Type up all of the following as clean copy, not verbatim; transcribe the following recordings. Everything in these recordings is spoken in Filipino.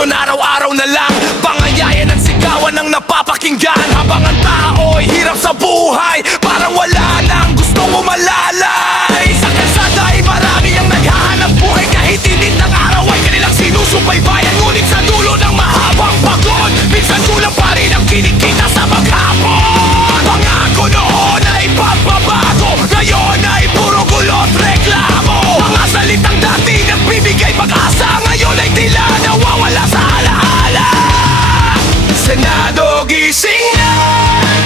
Solusyon araw-araw na lang, panganyayan ng sigawan ng napapakinggan. Habang ang tao'y hirap sa buhay, parang wala nang gustong umalalay. Sa kalsada ay marami ang naghahanap buhay, kahit init ng araw ay kanilang sinusubaybayan. Ngunit sa dulo ng mahabang pagod, minsan kulang pa rin ang kinikita sa maghapon. Pangako noon ay pagbabago, ngayon ay puro gulo't reklamo. Mga salitang dati nagbibigay pag-asa, ngayon ay tila nawawala sa alaala. Senado gising na,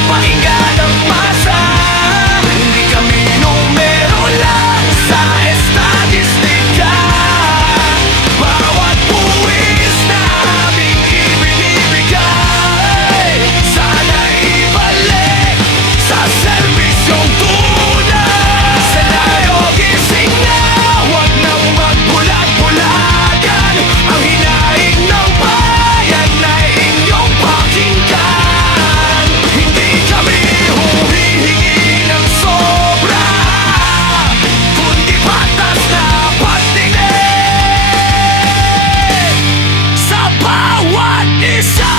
pakinggan ang masa. Hindi kami numero lang sa estatistika. Bawat buwis na aming ibinibigay, sana'y ibalik sa serbisyong tunay. Senado gising na, huwag nang magbulag-bulagan. Ang hinaing ng bayan ay inyong pakinggan. Hindi kami humihingi ng sobra, kundi patas na pagdinig sa bawat isa.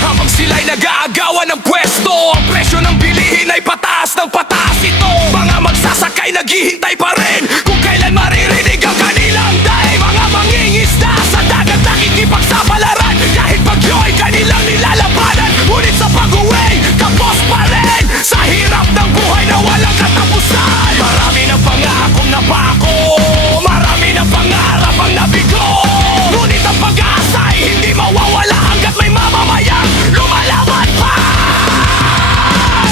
Habang sila'y nag-aagawan ng pwesto, ang presyo ng bilihin ay pataas ng pataas ito. Mga magsasakay naghihintay pa rin kung kailan maririnig ang kanilang daig. Mga mangingisda sa dagat nakikipagsapalaran, kahit bagyo ay kanilang nilalabanan. Ngunit sa pag-uwi, kapos pa rin sa hirap ng buhay na walang katapusan. Marami ng pangakong napako, marami ng pangarap ang nabigo. Ngunit ang pag-asa ay hindi mawawala hanggat may mamamayang lumalaban pa.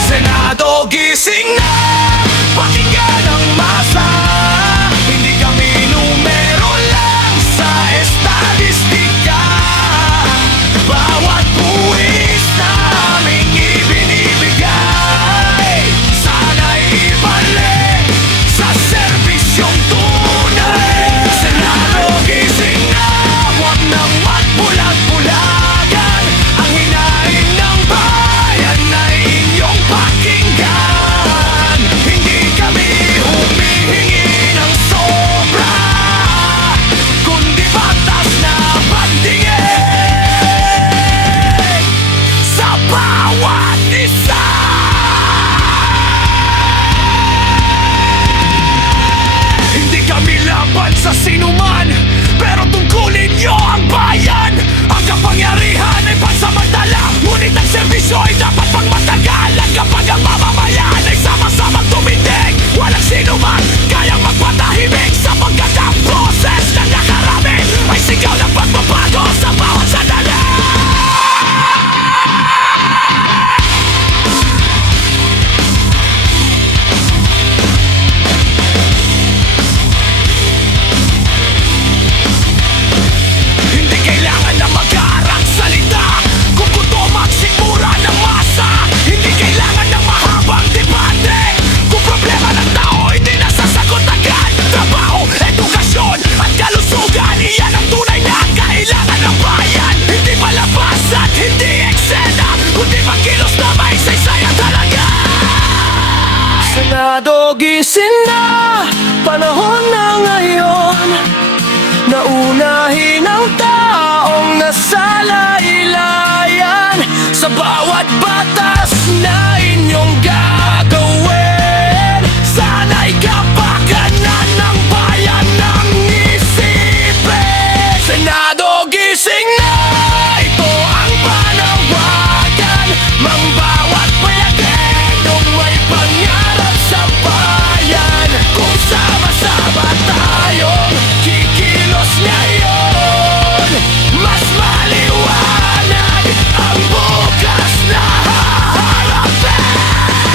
Senado gising na, pakinggan ang masa. Hindi kami numero lang sa estatistika. Bawat buwis na aming ibinibigay, sana'y ibalik sa serbisyong tunay. Senado gising na, huwag nang magbulag-bulagan. Ang hinaing ng bayan ay inyong pakinggan. Hindi kami humihingi ng sobra, kundi batas na pagtingin sa bawat isa. Hindi kami laban sa sinuman, pero tungkulin nyo ang bayan. Ang kapangyarihan ay pansamantala, ngunit ang serbisyo ay dapat pang matagal. At kapag ang mamamayan ay sama-samang tumindig, walang sinuman kayang magpatahimik, sapagkat ang proses ng nakarami ay sigaw ng pagbabago sa bawat sandali. Hindi kailangan na mag-aarang salita kung gusto magsikmura ng masa. Hindi kailangan ng mahabang debate kung problema ng tao hindi nasasagot agad. Trabaho, edukasyon at kalusugan, iyan ang tunay na kailangan ng bayan. Hindi palabas at hindi eksena, kundi magkilos na may saysaya talaga. Senado gising na, panahon na ngayon, naunahin ang taong nasa laylayan. Sa bawat batas na inyong gagawin, sana'y kapakanan ng bayan ng isipin. Senado gising na, ito ang panawagan. Mang bawat Pilipinong may pangarap sa bayan. Kung sama-sama tayong kikilos ngayon, mas maliwanag ang bukas na haharapin.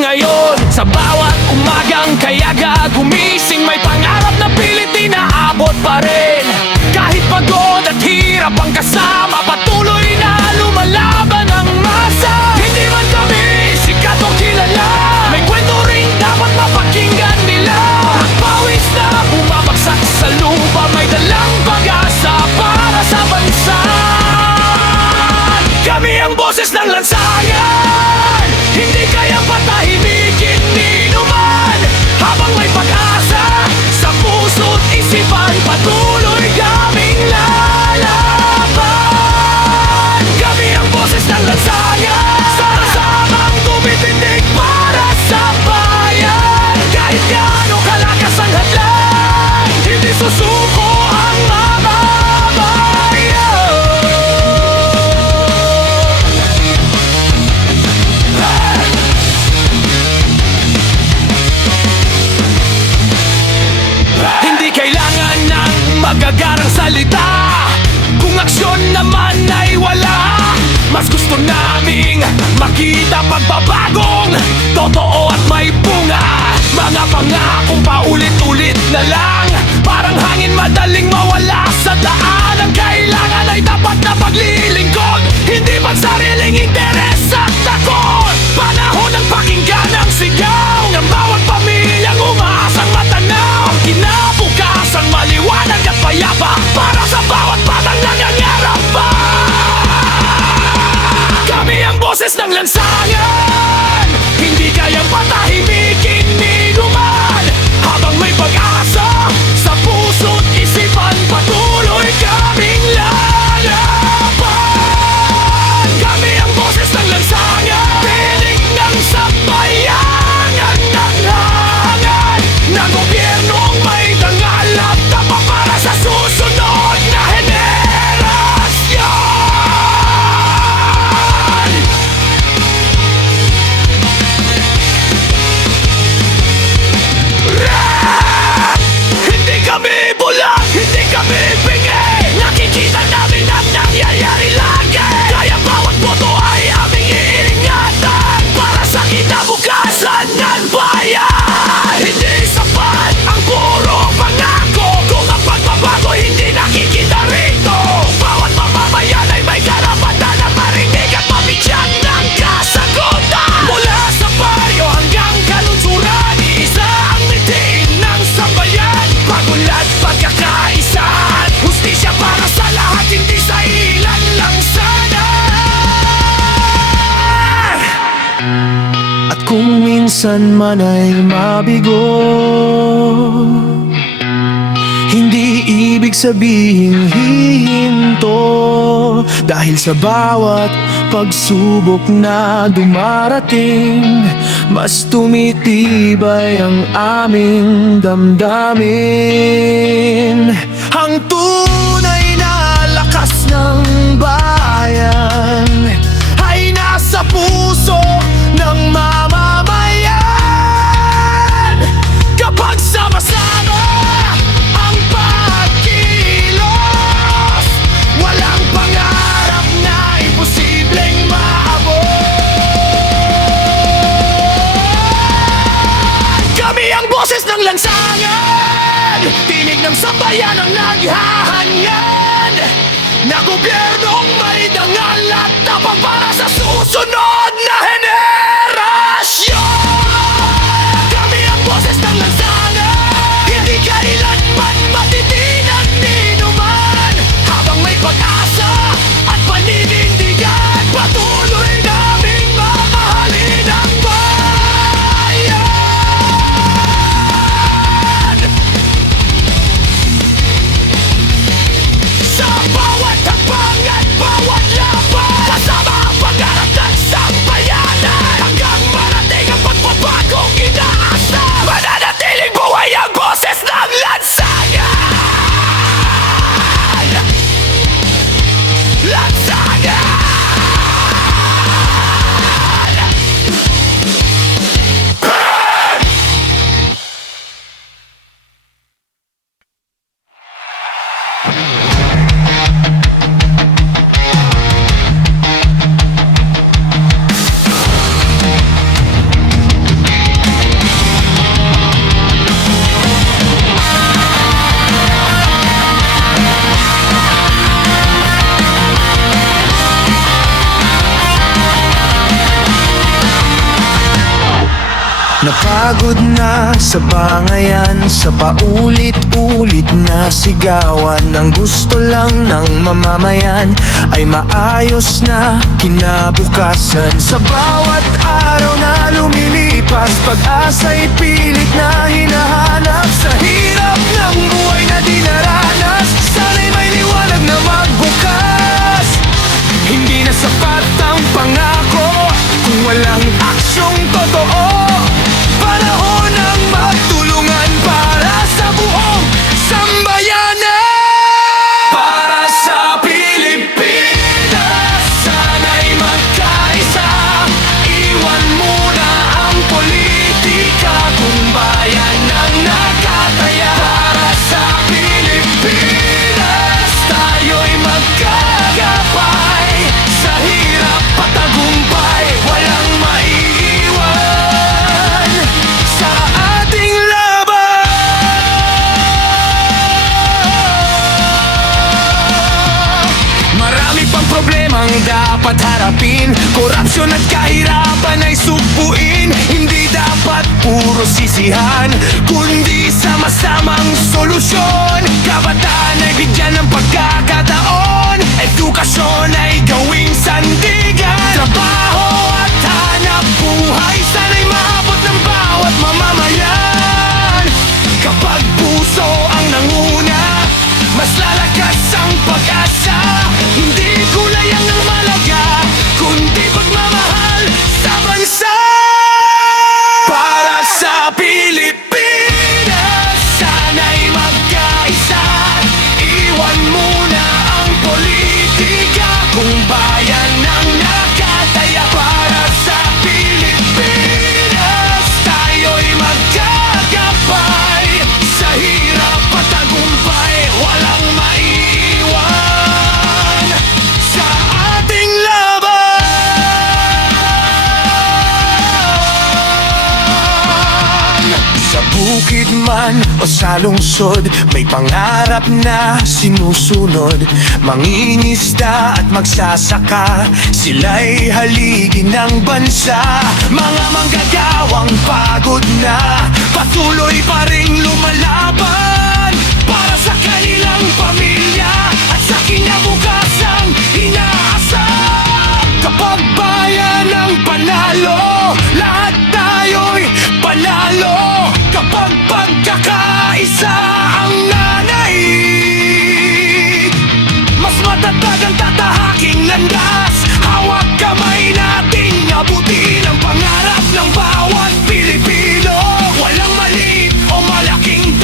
ngayon. Sa bawat umagang kayaga gumising, may pangarap na pilit inaabot pa rin. Kahit pagod at hirap ang kasama, patuloy na lumalaban ang masa. Hindi man kami sikat o kilala, may kwento rin dapat mapakinggan nila. Pawis na bumabagsak sa lupa, may dalang pag-asa para sa bansa. Kami ang boses ng lansangan, hindi kayang patahimikin ni numan. Habang may pag-asa sa puso't isipan, patuloy kaming lalaban. Kami ang boses ng lansangan, sama-samang tumitindig para sa bayan. Kahit gaano kalakas ang hadlang, hindi susuko ang mamamayan. Hindi kailangan ng magagarang salita, kung aksyon naman ay wala. Mas gusto naming makita pagbabagong totoo at may bunga. Mga pangakong paulit-ulit na lang, parang hangin madaling mawala sa daan. Ang kailangan ay dapat na paglilingkod, hindi man sariling interes at takot. Panahon ng pakinggan ang sigaw ng bawat pamilyang umaasang matanaw. Ang kinabukasan maliwanag at payapa para sa bawat batang nangangarap pa. Kami ang boses ng lansangan, hindi kayang patahimikin ni numan. Habang may pag-asa sa puso't isipan, patuloy kaming lalaban. Kami ang boses ng lansangan, piling ng sambayanan ng hangan, na gobyernong may dangal at tapat para sa susunod na henerasyon. Hindi kami bulag, hindi kami pingi, nakikita namin ang nangyayari lagi. Kaya bawat boto ay aming iingatan para sa kinabukasan ng bayan. Hindi sapat ang puro pangako kung ang pagbabago hindi nakikita rito. Bawat mamamayan ay may karapatan na marinig at mabigyan ng kasagutan. Mula sa baryo hanggang kanunsuran, isa ang mitiin ng sambayan. Pagulat, pagkakaisa at hustisya para sa lahat, hindi sa ilan lang sana. At kung minsan man ay mabigo, hindi ibig sabihin hihinto. Dahil sa bawat pagsubok na dumarating, mas tumitibay ang aming damdamin. Ang tunay na lakas ng bayan ay nasa puso ng mamamayan. Kapag sama-sama ang pagkilos, walang pangarap na imposibleng maabot. Kami ang boses ng lansangan, tinig ng sambayan ang naghahangad, na gobyernong may dangal at tapang para sa susunod na henerasyon. Kami ang boses ng lansangan, hindi kailanman matitinag ni numan. Habang may pag-asa at paninindigan, patuloy naming mamahalin ang bayan. Sa bawat hakbang at bawat laban, kasama ang pangarap ng sambayanan. Pagod na sa bangayan, sa paulit-ulit na sigawan. Ang gusto lang ng mamamayan ay maayos na kinabukasan. Sa bawat araw na lumilipas, pag-asa'y pilit na hinahanap. Sa hirap ng buhay na dinaranas, sana'y may liwanag na magbukas. Hindi na sapat ang pangako kung walang aksyong totoo. Panahon ng magtulungan para sa buong sambayanan. Para sa Pilipinas, sana'y magkaisa. Iwan muna ang politika kung bayan ang nakataya. Para sa Pilipinas, tayo'y magkagapay. Sa hirap at tagumpay, walang maiiwan sa ating laban. Marami pang problemang dapat harapin. Korupsyon at kahirapan ay sugpuin. Hindi dapat puro sisihan, kundi sama-samang solusyon. Kabataan ay bigyan ng pagkakataon. Edukasyon ay gawing sandigan. Trabaho at hanap buhay, sana'y maabot ng bawat mamamayan. Kapag puso ang nanguna, mas lalakas ang pag-asa. Hindi kulayang ng malaga, kundi pagmamahal sa bansa. Para sa Pilipinas, sana'y magkaisa. Iwan muna ang politika kung bayan ang nakataya. Para sa Pilipinas, tayo'y magkagapay. Sa hirap at tagumpay, walang maiiwan sa ating laban. Sa bukid man o sa lungsod, may pangarap na sinusunod. Mangingisda at magsasaka, sila'y haligi ng bansa. Mga manggagawang pagod na, patuloy pa ring lumalaban. Para sa kanilang pamilya at sa kinabukasang inaasam. Kapag bayan ang panalo, lahat tayo'y panalo. Kapag pagkakaisa ang nanaig, mas matatag ang tatahaking landas. Hawak kamay nating abutin ang pangarap ng bawat Pilipino. Walang maliit o malaking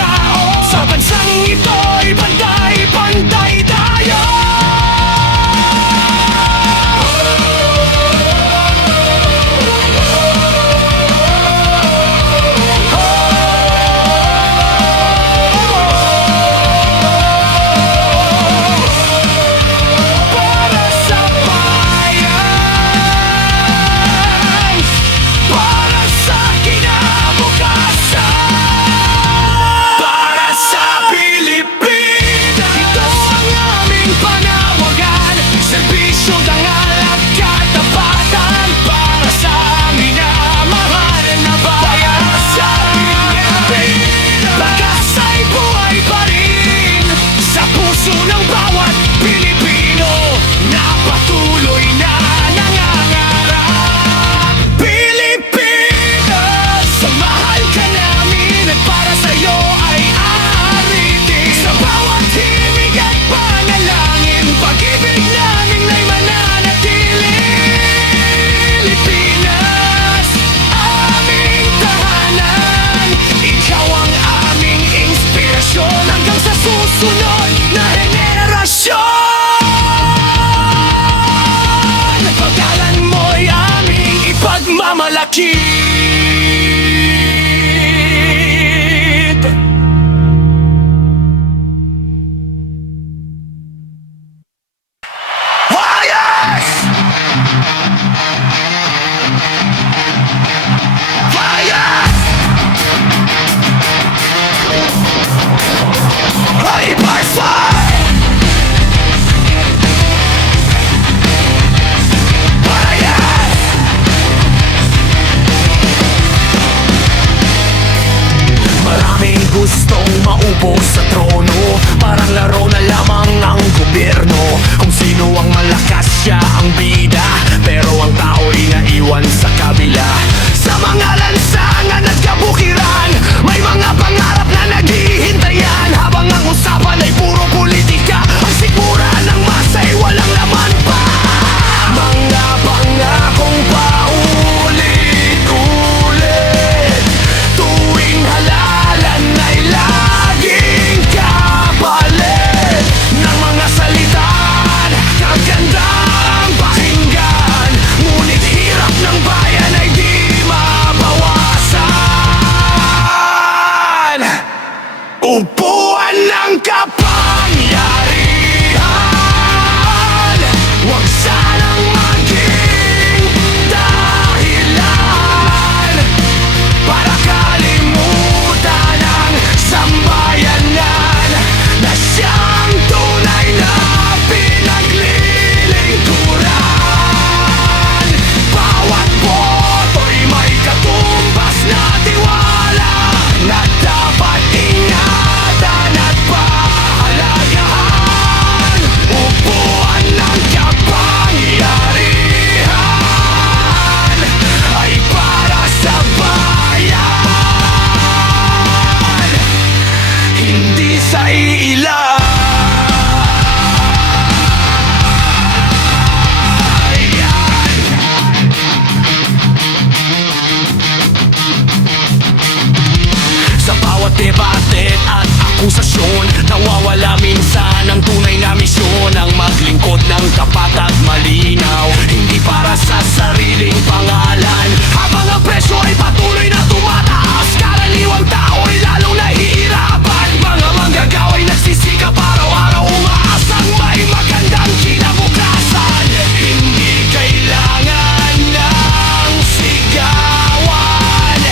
debate at akusasyon. Nawawala minsan ang tunay na misyon, ang maglingkod ng tapat at malinaw, hindi para sa sariling pangalan. Habang ang presyo ay patuloy na tumataas, karaniwang tao ay lalong nahihirapan. Mga manggagawa'y nagsisikap araw-araw, umaasang may magandang kinabukasan. Hindi kailangan ng sigawan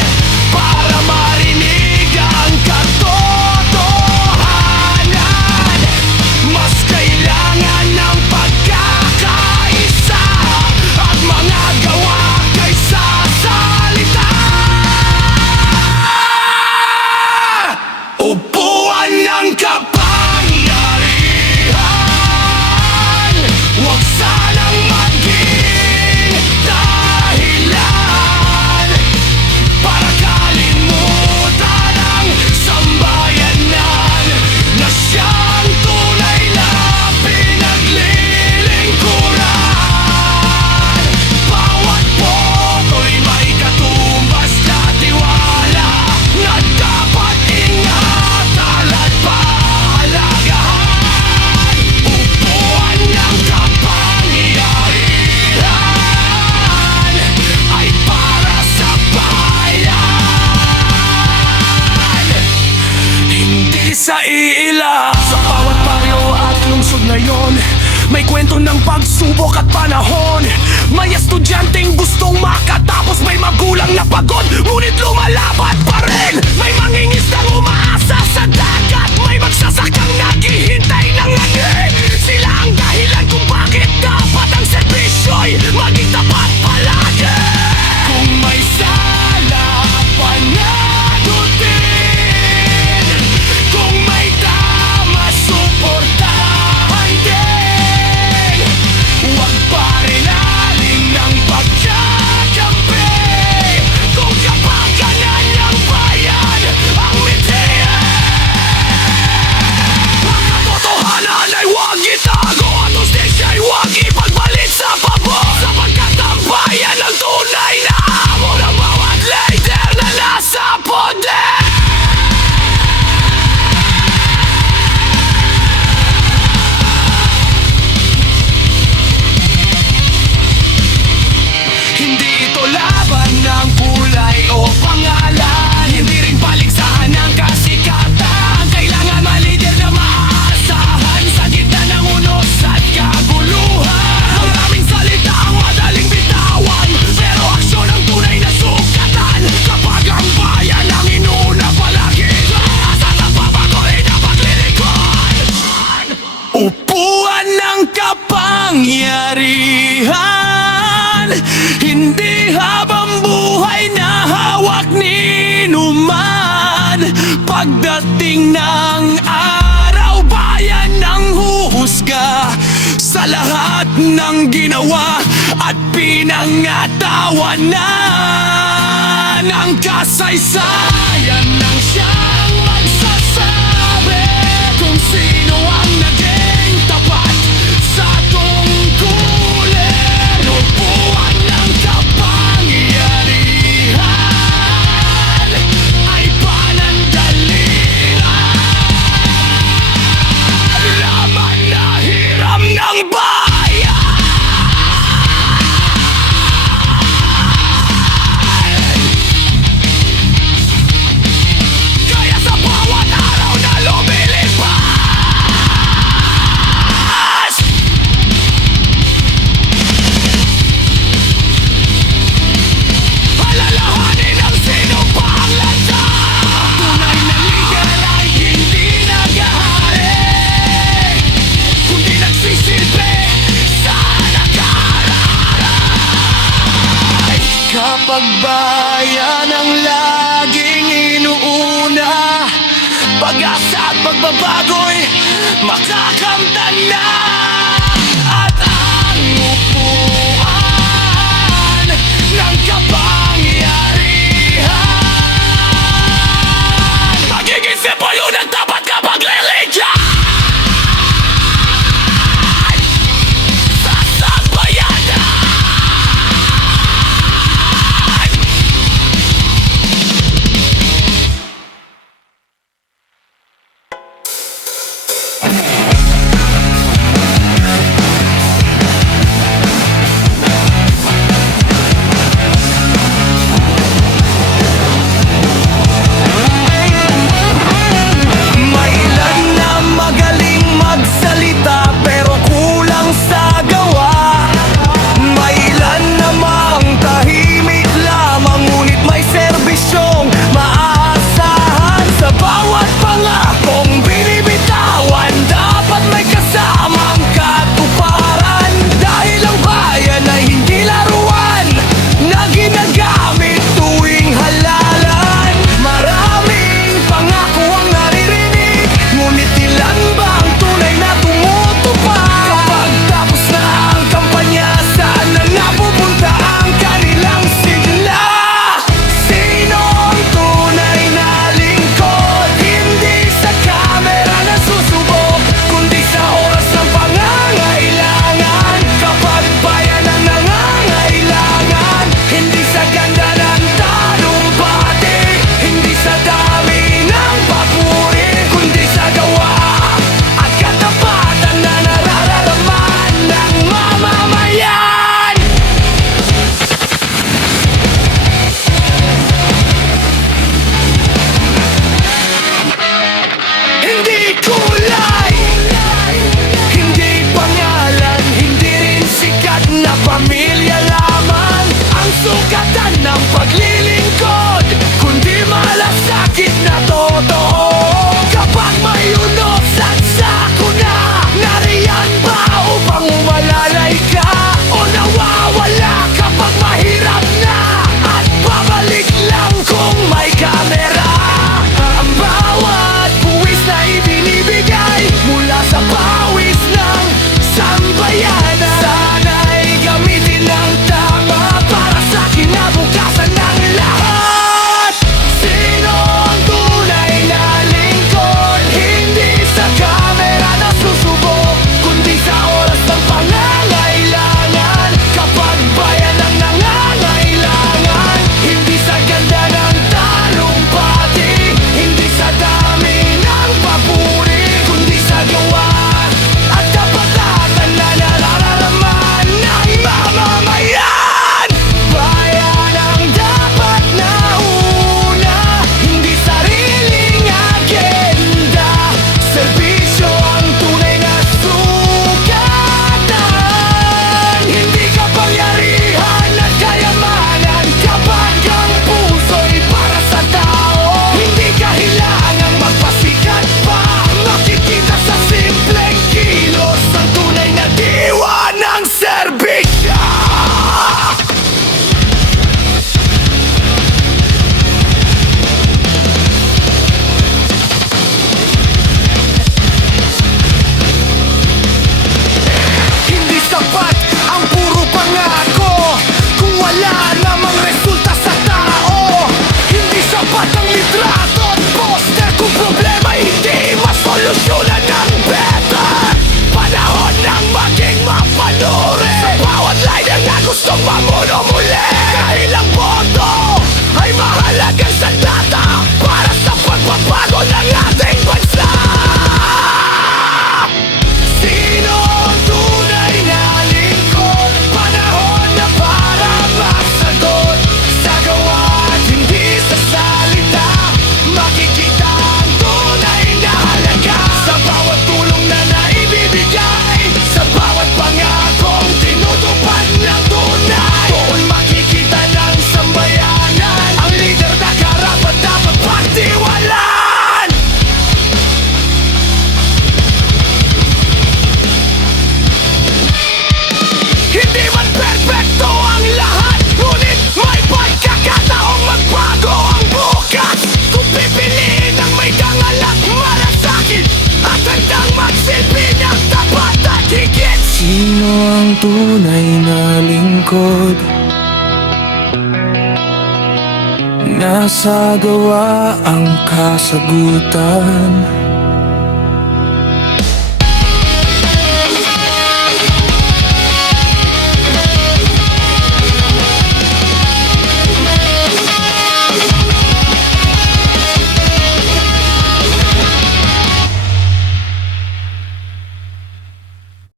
para marinig ang katotohanan. Mas kailangan ng pagkakaisa at mga gawa kaysa salita. Upuan ng kapangyarihan, huwag sanang maging dahilan para kalimutan ang sambayanan na siyang tunay na pinaglilingkuran. Bawat boto'y may katumbas na tiwala na dapat ingatan at pahalagahan. Upuan ng kapangyarihan ay para sa bayan, hindi sa iila. Sa bawat baryo at lungsod ngayon, may kwento ng pagsubok at panahon. May estudyanteng gustong makatapos, may magulang na pagod ngunit lumalaban pa rin. May mangingisdang umaasa sa dagat, may magsasakang naghihintay ng ani. Sila ang dahilan kung bakit dapat ang serbisyo'y maging tapat palagi. Kung may sala, panagutin. Kung may tama, suportahan din. Huwag parilalim ng pagkakampi. Kung kapakanan ng bayan ang mithiin, ang katotohanan ay huwag itago at hustisya ay huwag ipagbalit sa pabor. Sapagkat ang bayan ang tunay na amo ng bawat leader na nasa poder. Hindi ito laban ng kulay o pangalan, hindi rin paligsahan ng kasikatan. Kailangan malider na maaasahan sa gitna ng unos at kaguluhan. Maraming salita ang madaling bitawan, pero aksyon ang tunay na sukatan. Kapag ang bayan ang inuna palagi, sa pagbabago'y dapat lilikod. Upuan ng kapangyarihan, hindi habang buhay na hawak ni numan. Pagdating ng araw, bayan ang huhusga sa lahat ng ginawa at pinangatawanan. Ang kasaysayan ng siyang magsasabi kung sino ang naging tapat sa tungkulin. Upuan ng kapangyarihan ay panandalian, laban na hiram ng bayan. Kaya sa bawat araw na lumilipas, alalahanin ang sinumpang lansa. Tunay na lider ay hindi naghahari, kundi nagsisilbi sa nakararaan. Kapag bayan ang laging inuuna, pag-asa at pagbabago'y makakamtan na. At ang upuan ng kapangyarihan magiging simbolo ng tapat kapag liligyan. paglilingkod, kundi malasakit na totoo. Kapag may unos at sakuna, nariyan ba upang malalay ka? O nawawala kapag mahirap na, at babalik lang kung may kamera? Ang bawat buwis na ibinibigay mula sa pawis ng sambayanan, sana'y gamitin ng tama para sa kinabukasan ng lahat. Sino ang tunay na lingkod? Hindi sa kamera na susubok, kundi sa oras ng pangangailangan. Kapag bayan ang nangangailangan, hindi sa ganda ng talumpati, hindi sa dami ng papuri, kundi sa gawa at kapatagan na nararamdaman ng mamamayan. Bayan ang dapat na una, hindi sariling agenda. Serbisyo ang tunay na sukatan, hindi kapangyarihan at kayamanan. Kapag ang puso'y para sa tao, hindi kailangang magpasikat pa. Makikita sa simpleng kilos ang tunay na diwa ng serbisyo. Hindi sapat ang puro pangako kung wala namang resulta sa tao. Hindi sapat ang litrato at poster kung problema hindi masolusyonan ng better. Panahon ng maging mapanuri sa bawat line na gustong mamuno muli. Dahil ang boto ay mahalagang sandata para sa pagbabago ng ating bansa. Sino ang tunay na lingkod? Panahon na para magsagot sa gawa at hindi sa salita. Makikita ang tunay na halaga sa bawat tulong na naibibigay, sa bawat pangakong tinutupad ng tunay. Doon makikita ng sambayanan ang leader na karapat dapat pagtiwalaan. Hindi man perfecto ang lahat, ngunit may pagkakataong magbago ang bukas. Kung pipiliin ang may dangal at malasakit, at handang magsilbi ng tapat at higit. Sino ang tunay na lingkod? Nasa gawa ang kasagutan.